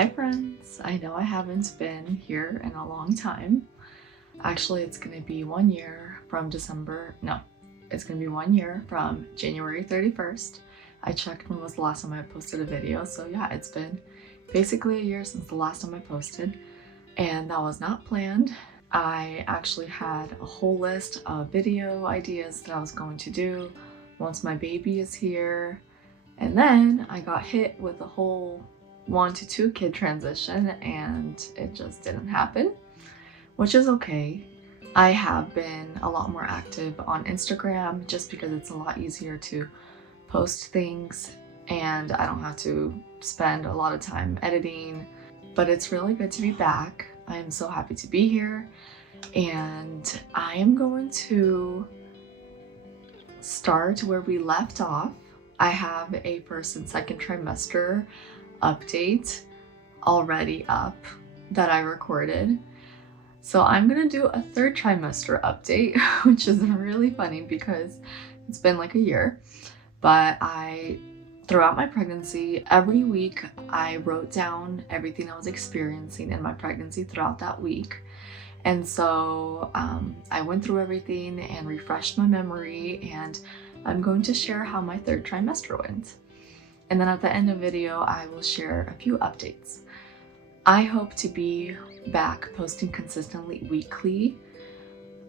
Hi friends, I know I haven't been here in a long time. Actually, it's gonna be 1 year from it's gonna be 1 year from January 31st. I checked when was the last time I posted a video, so yeah, it's been basically a year since the last time I posted, and that was not planned. I actually had a whole list of video ideas that I was going to do once my baby is here, and then I got hit with the whole 1 to 2 kid transition and it just didn't happen, which is okay. I have been a lot more active on Instagram just because it's a lot easier to post things and I don't have to spend a lot of time editing, but it's really good to be back. I am so happy to be here, and I am going to start where we left off. I have a first and second trimester update already up that I recorded. So I'm gonna do a third trimester update, which is really funny because it's been like a year. But throughout my pregnancy, every week I wrote down everything I was experiencing in my pregnancy throughout that week. And so I went through everything and refreshed my memory, and I'm going to share how my third trimester went. And then at the end of the video, I will share a few updates. I hope to be back posting consistently weekly.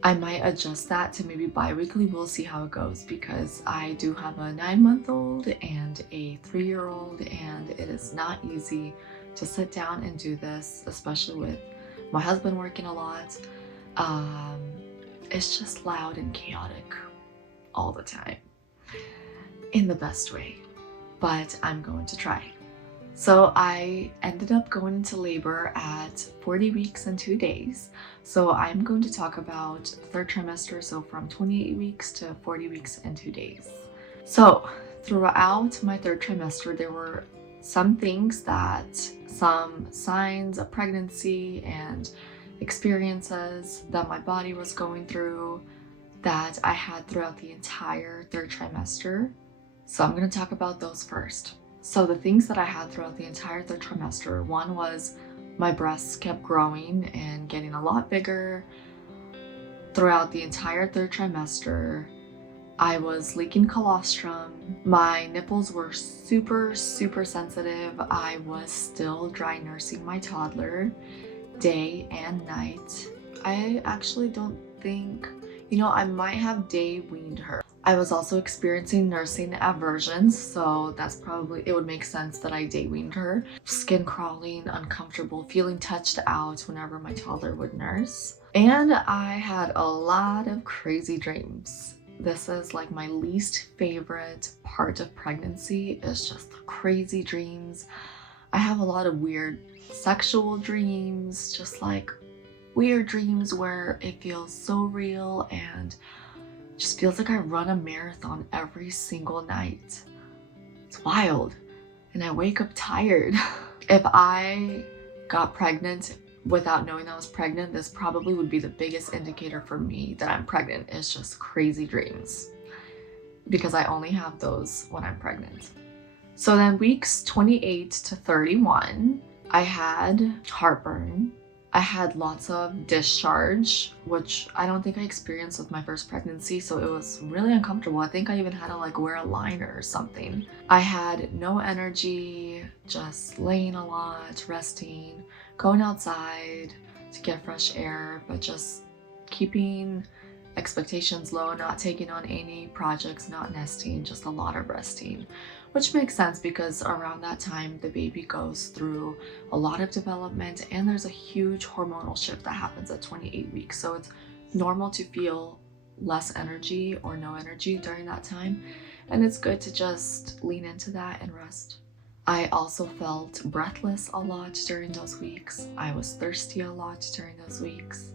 I might adjust that to maybe bi-weekly. We'll see how it goes because I do have a 9-month-old and a 3-year-old, and it is not easy to sit down and do this, especially with my husband working a lot. It's just loud and chaotic all the time in the best way. But I'm going to try. So I ended up going into labor at 40 weeks and 2 days. So I'm going to talk about the third trimester, so from 28 weeks to 40 weeks and 2 days. So throughout my third trimester, there were some signs of pregnancy and experiences that my body was going through that I had throughout the entire third trimester. So I'm going to talk about those first. So the things that I had throughout the entire third trimester, one was my breasts kept growing and getting a lot bigger. Throughout the entire third trimester, I was leaking colostrum. My nipples were super sensitive. I was still dry nursing my toddler day and night. I actually don't think, I might have day weaned her. I was also experiencing nursing aversions, so it would make sense that I day weaned her. Skin crawling, uncomfortable, feeling touched out whenever my toddler would nurse. And I had a lot of crazy dreams. This is like my least favorite part of pregnancy, is just the crazy dreams. I have a lot of weird sexual dreams, just like weird dreams where it feels so real and just feels like I run a marathon every single night. It's wild. And I wake up tired. If I got pregnant without knowing I was pregnant, this probably would be the biggest indicator for me that I'm pregnant. It's just crazy dreams, because I only have those when I'm pregnant. So then weeks 28 to 31, I had heartburn. I had lots of discharge, which I don't think I experienced with my first pregnancy, so it was really uncomfortable. I think I even had to wear a liner or something. I had no energy, just laying a lot, resting, going outside to get fresh air, but just keeping expectations low, not taking on any projects, not nesting, just a lot of resting. Which makes sense because around that time the baby goes through a lot of development and there's a huge hormonal shift that happens at 28 weeks. So it's normal to feel less energy or no energy during that time. And it's good to just lean into that and rest. I also felt breathless a lot during those weeks. I was thirsty a lot during those weeks.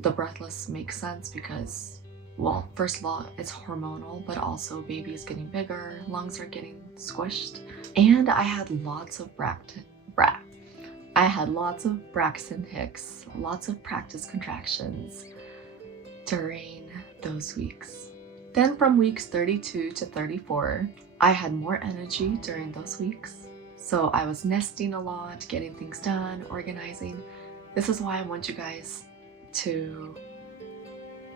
The breathless makes sense because, well, first of all, it's hormonal, but also baby is getting bigger, lungs are getting squished. And I had lots of Braxton Hicks, lots of practice contractions during those weeks. Then from weeks 32 to 34, I had more energy during those weeks. So I was nesting a lot, getting things done, organizing. This is why I want you guys to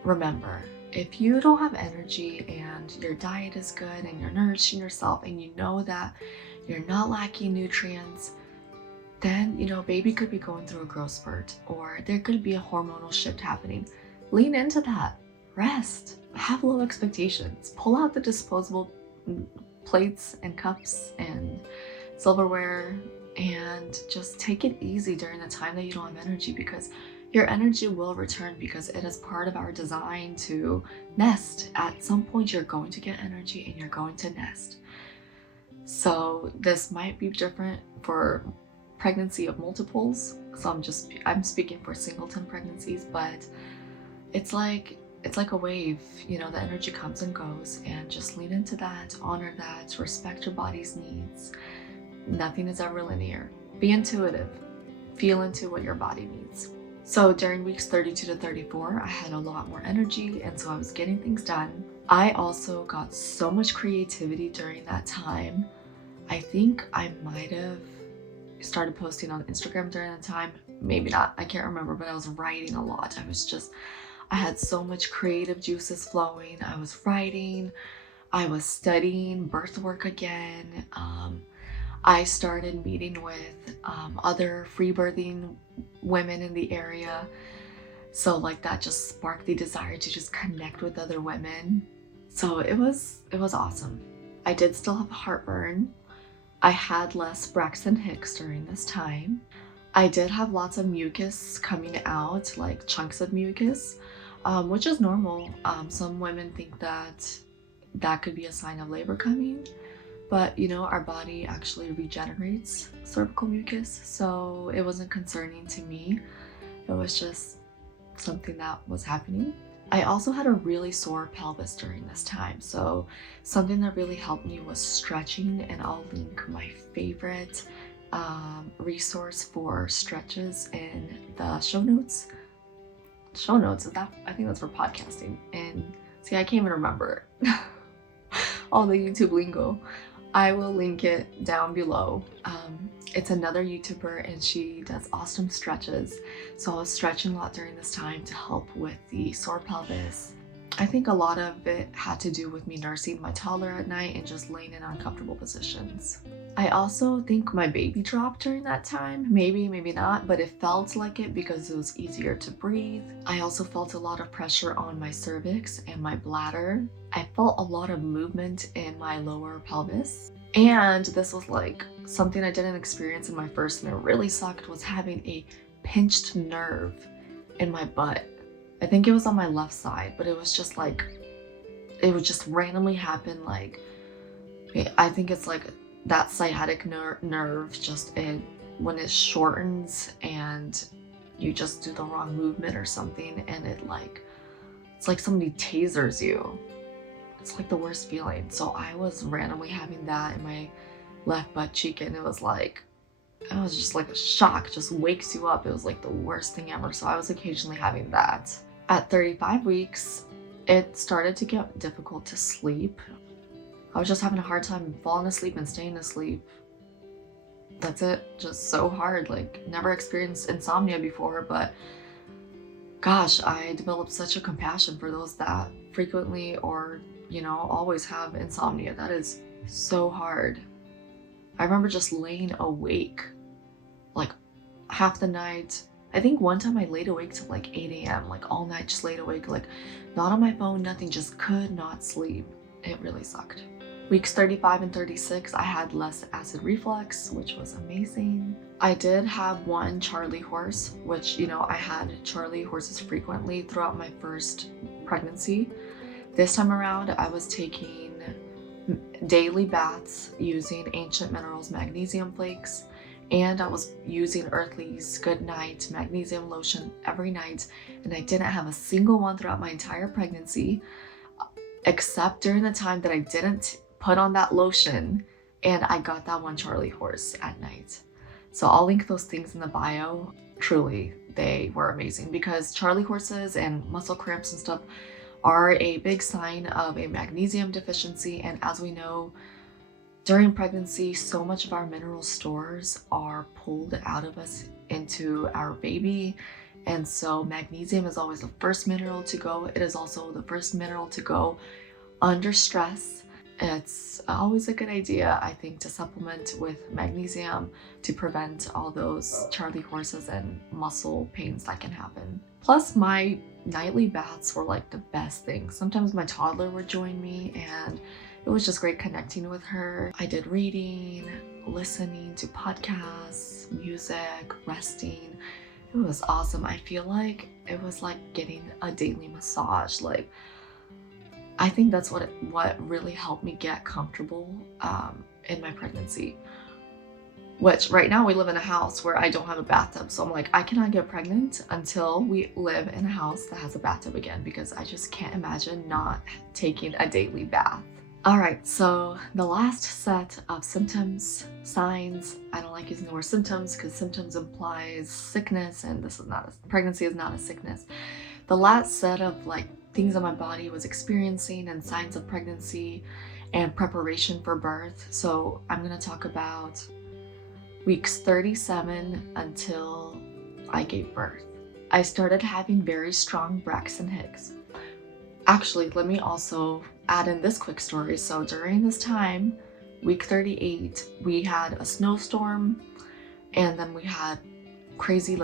remember, if you don't have energy and your diet is good and you're nourishing yourself and you know that you're not lacking nutrients, then, baby could be going through a growth spurt or there could be a hormonal shift happening. Lean into that. Rest. Have low expectations. Pull out the disposable plates and cups and silverware and just take it easy during the time that you don't have energy, because your energy will return, because it is part of our design to nest. At some point you're going to get energy and you're going to nest. So this might be different for pregnancy of multiples. So I'm speaking for singleton pregnancies, but it's like a wave, the energy comes and goes, and just lean into that, honor that, respect your body's needs. Nothing is ever linear. Be intuitive. Feel into what your body needs. So during weeks 32 to 34, I had a lot more energy, and so I was getting things done. I also got so much creativity during that time. I think I might have started posting on Instagram during that time. Maybe not, I can't remember, but I was writing a lot. I had so much creative juices flowing. I was writing, I was studying birth work again. I started meeting with other free birthing women in the area. So like that just sparked the desire to just connect with other women. So it was awesome. I did still have heartburn. I had less Braxton Hicks during this time. I did have lots of mucus coming out, like chunks of mucus, which is normal. Some women think that could be a sign of labor coming, but our body actually regenerates cervical mucus, so it wasn't concerning to me. It was just something that was happening. I also had a really sore pelvis during this time, so something that really helped me was stretching, and I'll link my favorite resource for stretches in the show notes. I think that's for podcasting. And see, I can't even remember all the YouTube lingo. I will link it down below. It's another YouTuber and she does awesome stretches. So I was stretching a lot during this time to help with the sore pelvis. I think a lot of it had to do with me nursing my toddler at night and just laying in uncomfortable positions. I also think my baby dropped during that time. Maybe not, but it felt like it because it was easier to breathe. I also felt a lot of pressure on my cervix and my bladder. I felt a lot of movement in my lower pelvis. And this was like something I didn't experience in my first, and it really sucked, was having a pinched nerve in my butt. I think it was on my left side, but it was just like, it would just randomly happen. Like, I think it's like that sciatic nerve, when it shortens and you just do the wrong movement or something, and it's like somebody tasers you. It's like the worst feeling. So I was randomly having that in my left butt cheek, and it was just like a shock, just wakes you up. It was like the worst thing ever. So I was occasionally having that. At 35 weeks, it started to get difficult to sleep. I was just having a hard time falling asleep and staying asleep. That's it. Just so hard. Like, never experienced insomnia before, but gosh, I developed such a compassion for those that frequently or, always have insomnia. That is so hard. I remember just laying awake like half the night. I think one time I laid awake till like 8 a.m. like all night, just laid awake, like not on my phone, nothing, just could not sleep. It really sucked. Weeks 35 and 36, I had less acid reflux, which was amazing. I did have one Charlie horse, which, I had Charlie horses frequently throughout my first pregnancy. This time around, I was taking daily baths using Ancient Minerals Magnesium flakes, and I was using Earthly's Good Night Magnesium lotion every night, and I didn't have a single one throughout my entire pregnancy, except during the time that I didn't put on that lotion, and I got that one Charlie horse at night. So I'll link those things in the bio. Truly, they were amazing, because Charlie horses and muscle cramps and stuff are a big sign of a magnesium deficiency, and as we know, During pregnancy, so much of our mineral stores are pulled out of us into our baby. And so magnesium is always the first mineral to go. It is also the first mineral to go under stress. It's always a good idea, I think, to supplement with magnesium to prevent all those Charlie horses and muscle pains that can happen. Plus, my nightly baths were like the best thing. Sometimes my toddler would join me, and it was just great connecting with her. I did reading, listening to podcasts, music, resting. It was awesome. I feel like it was like getting a daily massage. Like, I think that's what really helped me get comfortable in my pregnancy. Which right now we live in a house where I don't have a bathtub. So I'm like, I cannot get pregnant until we live in a house that has a bathtub again, because I just can't imagine not taking a daily bath. All right, so the last set of symptoms, signs, I don't like using the word symptoms because symptoms implies sickness, and pregnancy is not a sickness. The last set of like things that my body was experiencing and signs of pregnancy and preparation for birth. So I'm going to talk about weeks 37 until I gave birth. I started having very strong Braxton Hicks. Actually, let me also add in this quick story. So during this time, week 38, we had a snowstorm, and then we had crazy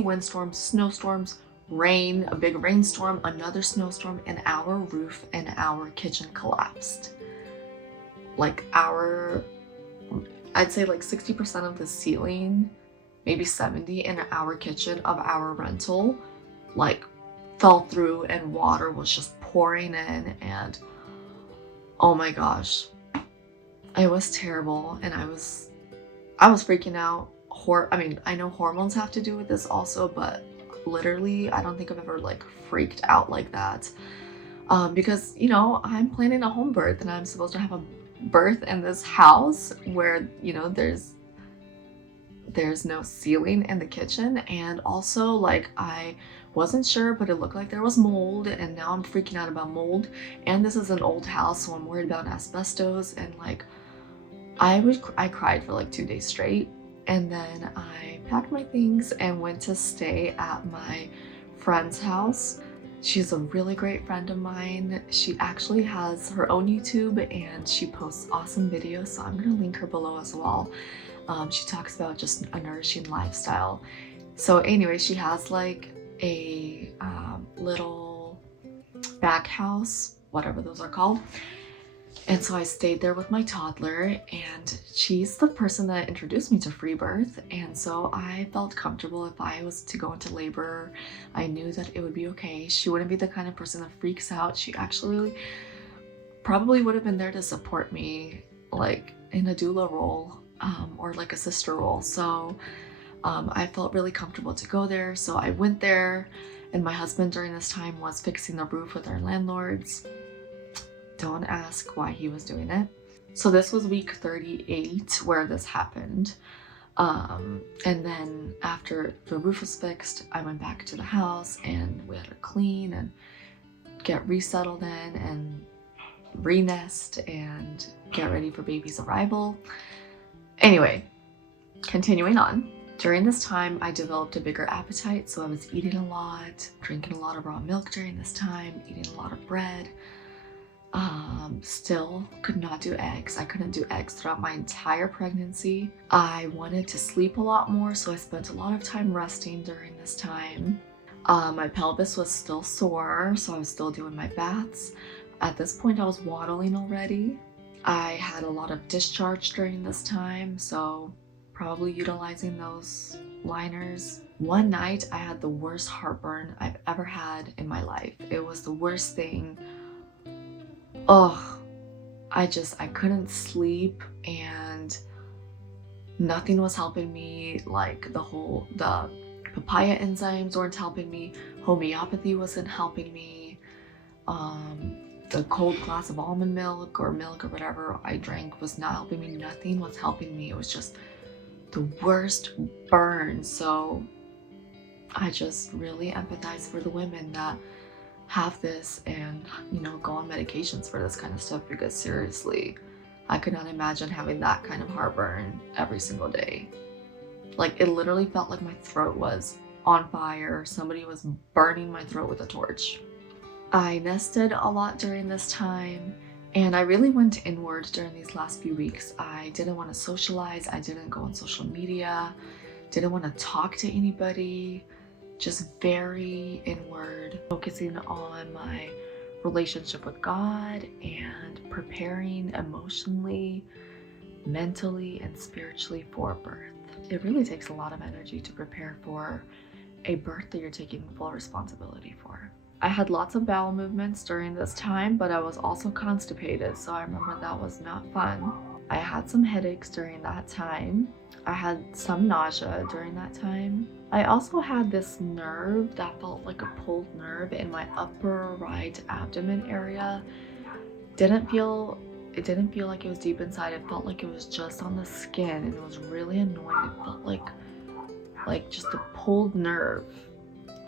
windstorms, snowstorms, rain, a big rainstorm, another snowstorm, and our roof and our kitchen collapsed. Like I'd say like 60% of the ceiling, maybe 70 in our kitchen of our rental, like fell through, and water was just pouring in, and oh my gosh, it was terrible. And I was freaking out. I know hormones have to do with this also, but literally I don't think I've ever like freaked out like that, because I'm planning a home birth, and I'm supposed to have a birth in this house where there's no ceiling in the kitchen. And also, like, I wasn't sure, but it looked like there was mold, and now I'm freaking out about mold. And this is an old house, so I'm worried about asbestos. And like, I cried for like 2 days straight. And then I packed my things and went to stay at my friend's house. She's a really great friend of mine. She actually has her own YouTube, and she posts awesome videos, so I'm gonna link her below as well. She talks about just a nourishing lifestyle. So anyway, she has like a little back house, whatever those are called. And so I stayed there with my toddler, and she's the person that introduced me to free birth. And so I felt comfortable if I was to go into labor. I knew that it would be okay. She wouldn't be the kind of person that freaks out. She actually probably would have been there to support me, like in a doula role, or like a sister role. So I felt really comfortable to go there. So I went there, and my husband during this time was fixing the roof with our landlords. Don't ask why he was doing it. So this was week 38 where this happened. And then after the roof was fixed, I went back to the house, and we had to clean and get resettled in and re-nest and get ready for baby's arrival. Anyway, continuing on. During this time, I developed a bigger appetite, so I was eating a lot, drinking a lot of raw milk during this time, eating a lot of bread. Still could not do eggs. I couldn't do eggs throughout my entire pregnancy. I wanted to sleep a lot more, so I spent a lot of time resting during this time. My pelvis was still sore, so I was still doing my baths. At this point, I was waddling already. I had a lot of discharge during this time, so probably utilizing those liners. One night, I had the worst heartburn I've ever had in my life. It was the worst thing. I couldn't sleep, and nothing was helping me. Like the papaya enzymes weren't helping me. Homeopathy wasn't helping me. The cold glass of almond milk or whatever I drank was not helping me. Nothing was helping me. It was just the worst burn. So I just really empathize for the women that have this and go on medications for this kind of stuff, because seriously, I could not imagine having that kind of heartburn every single day. Like, it literally felt like my throat was on fire. Somebody was burning my throat with a torch. I nested a lot during this time, and I really went inward during these last few weeks. I didn't want to socialize. I didn't go on social media. Didn't want to talk to anybody. Just very inward, focusing on my relationship with God and preparing emotionally, mentally, and spiritually for birth. It really takes a lot of energy to prepare for a birth that you're taking full responsibility for. I had lots of bowel movements during this time, but I was also constipated, so I remember that was not fun. I had some headaches during that time. I had some nausea during that time. I also had this nerve that felt like a pulled nerve in my upper right abdomen area. It didn't feel like it was deep inside. It felt like it was just on the skin, and it was really annoying. It felt like just a pulled nerve.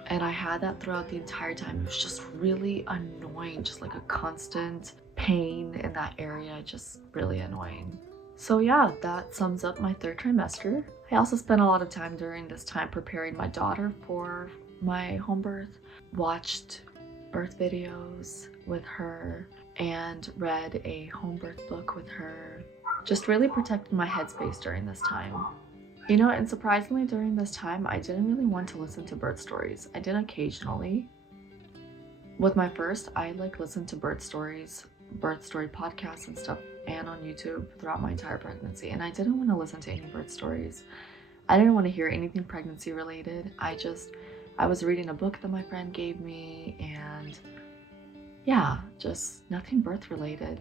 And I had that throughout the entire time. It was just really annoying, just like a constant pain in that area, just really annoying. So yeah, that sums up my third trimester. I also spent a lot of time during this time preparing my daughter for my home birth, watched birth videos with her, and read a home birth book with her. Just really protected my headspace during this time. You know, and surprisingly during this time, I didn't really want to listen to birth stories. I did occasionally. With my first, I listened to birth story podcasts and stuff, and on YouTube throughout my entire pregnancy. And I didn't want to listen to any birth stories. I didn't want to hear anything pregnancy related. I was reading a book that my friend gave me, and yeah, just nothing birth related.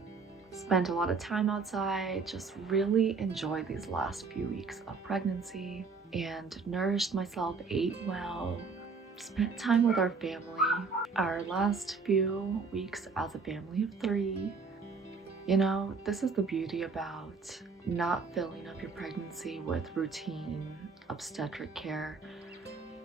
Spent a lot of time outside, just really enjoyed these last few weeks of pregnancy, and nourished myself, ate well, spent time with our family. Our last few weeks as a family of 3. You know, this is the beauty about not filling up your pregnancy with routine obstetric care,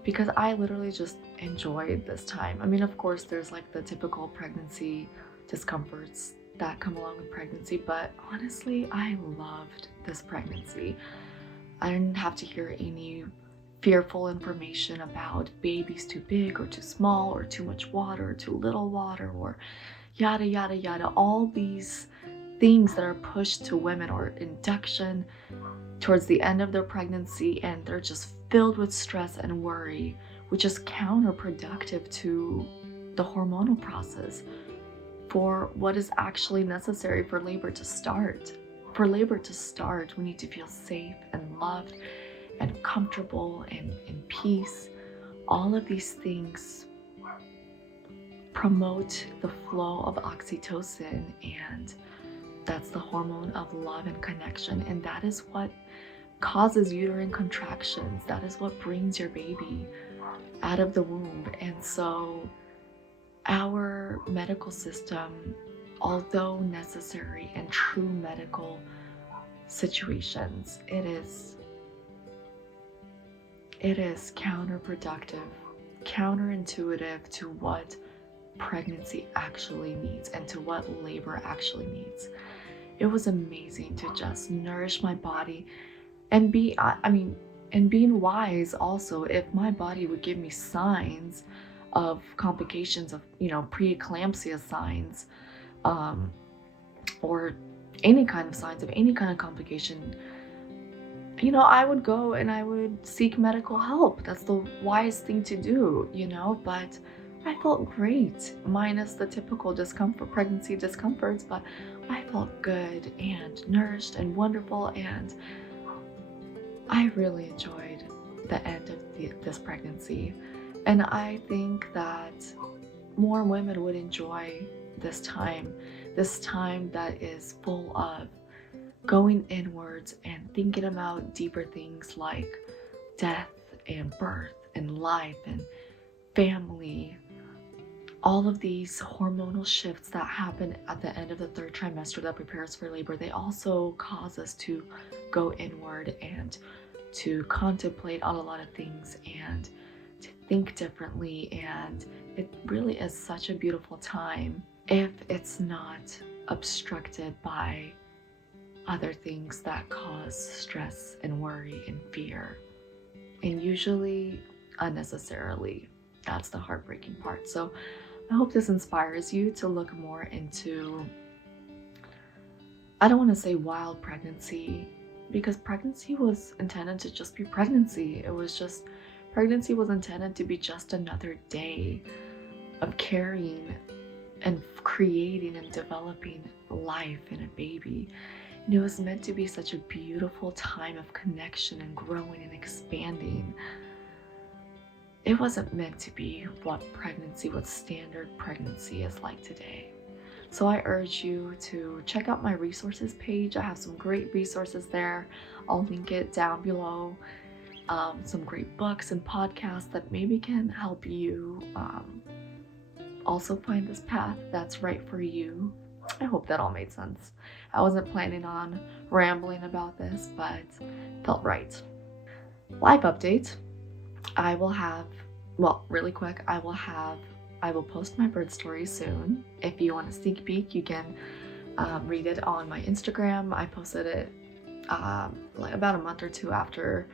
because I literally just enjoyed this time. I mean, of course, there's like the typical pregnancy discomforts that come along with pregnancy, but honestly, I loved this pregnancy. I didn't have to hear any fearful information about babies too big or too small, or too much water or too little water, or yada yada yada, all these things that are pushed to women, or induction towards the end of their pregnancy, and they're just filled with stress and worry, which is counterproductive to the hormonal process, for what is actually necessary for labor to start. For labor to start, we need to feel safe and loved and comfortable and in peace. All of these things promote the flow of oxytocin, and that's the hormone of love and connection, and that is what causes uterine contractions. That is what brings your baby out of the womb. And so our medical system, although necessary in true medical situations, it is counterproductive, counterintuitive to what pregnancy actually needs and to what labor actually needs. It was amazing to just nourish my body and and being wise also. If my body would give me signs of complications of, preeclampsia signs, or any kind of signs of any kind of complication, I would go and I would seek medical help. That's the wise thing to do, but I felt great, minus the typical pregnancy discomforts, but I felt good and nourished and wonderful, and I really enjoyed the end of this pregnancy. And I think that more women would enjoy this time that is full of going inwards and thinking about deeper things like death and birth and life and family. All of these hormonal shifts that happen at the end of the third trimester that prepares for labor, they also cause us to go inward and to contemplate on a lot of things and to think differently. And it really is such a beautiful time if it's not obstructed by other things that cause stress and worry and fear. And usually unnecessarily. That's the heartbreaking part. So I hope this inspires you to look more into, I don't want to say wild pregnancy, because pregnancy was intended to just be pregnancy. Pregnancy was intended to be just another day of carrying and creating and developing life in a baby. And it was meant to be such a beautiful time of connection and growing and expanding. It wasn't meant to be what standard pregnancy is like today. So I urge you to check out my resources page. I have some great resources there. I'll link it down below. Some great books and podcasts that maybe can help you also find this path that's right for you. I hope that all made sense. I wasn't planning on rambling about this, but felt right. Life update. I will have, really quick, I will post my birth story soon. If you want a sneak peek, you can read it on my Instagram. I posted it like about a month or two after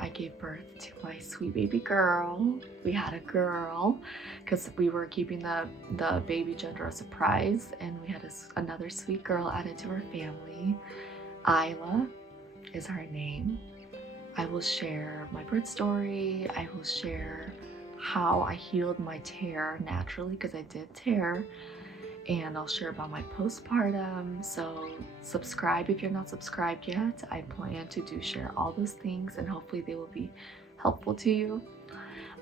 I gave birth to my sweet baby girl. We had a girl because we were keeping the baby gender a surprise, and we had another sweet girl added to our family. Isla is her name. I will share my birth story. I will share how I healed my tear naturally, because I did tear, and I'll share about my postpartum. So subscribe if you're not subscribed yet. I plan to share all those things, and hopefully they will be helpful to you.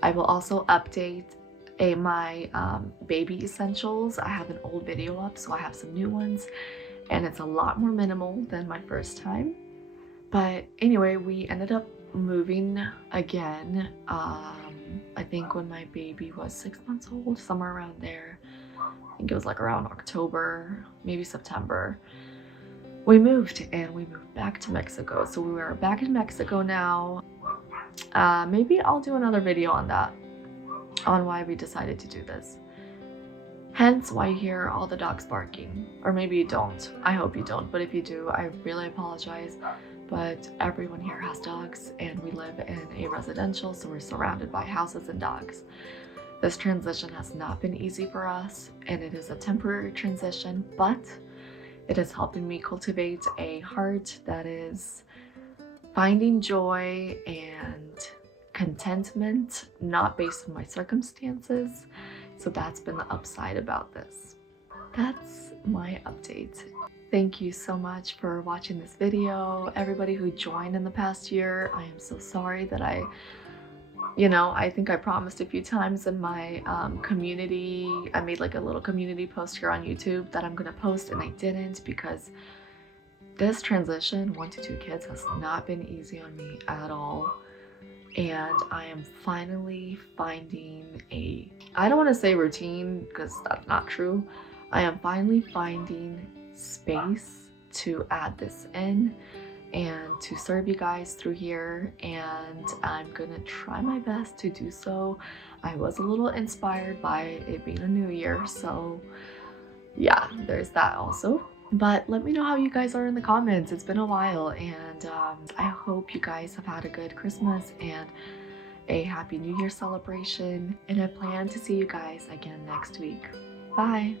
I will also update my baby essentials. I have an old video up, so I have some new ones, and it's a lot more minimal than my first time. But anyway, we ended up moving again. I think when my baby was 6 months old, somewhere around there. I think it was like around October, maybe September. We moved back to Mexico. So we are back in Mexico now. Maybe I'll do another video on that, on why we decided to do this. Hence why you hear all the dogs barking. Or maybe you don't. I hope you don't. But if you do, I really apologize. But everyone here has dogs, and we live in a residential, so we're surrounded by houses and dogs. This transition has not been easy for us, and it is a temporary transition, but it is helping me cultivate a heart that is finding joy and contentment, not based on my circumstances. So that's been the upside about this. That's my update. Thank you so much for watching this video. Everybody who joined in the past year, I am so sorry that I think I promised a few times in my community. I made like a little community post here on YouTube that I'm gonna post, and I didn't, because this transition, 1 to 2 kids, has not been easy on me at all. And I am finally finding I don't want to say routine, because that's not true. I am finally finding space to add this in and to serve you guys through here, and I'm gonna try my best to do so. I was a little inspired by it being a new year, so yeah, there's that also. But let me know how you guys are in the comments. It's been a while, and I hope you guys have had a good Christmas and a happy New Year celebration, and I plan to see you guys again next week. Bye!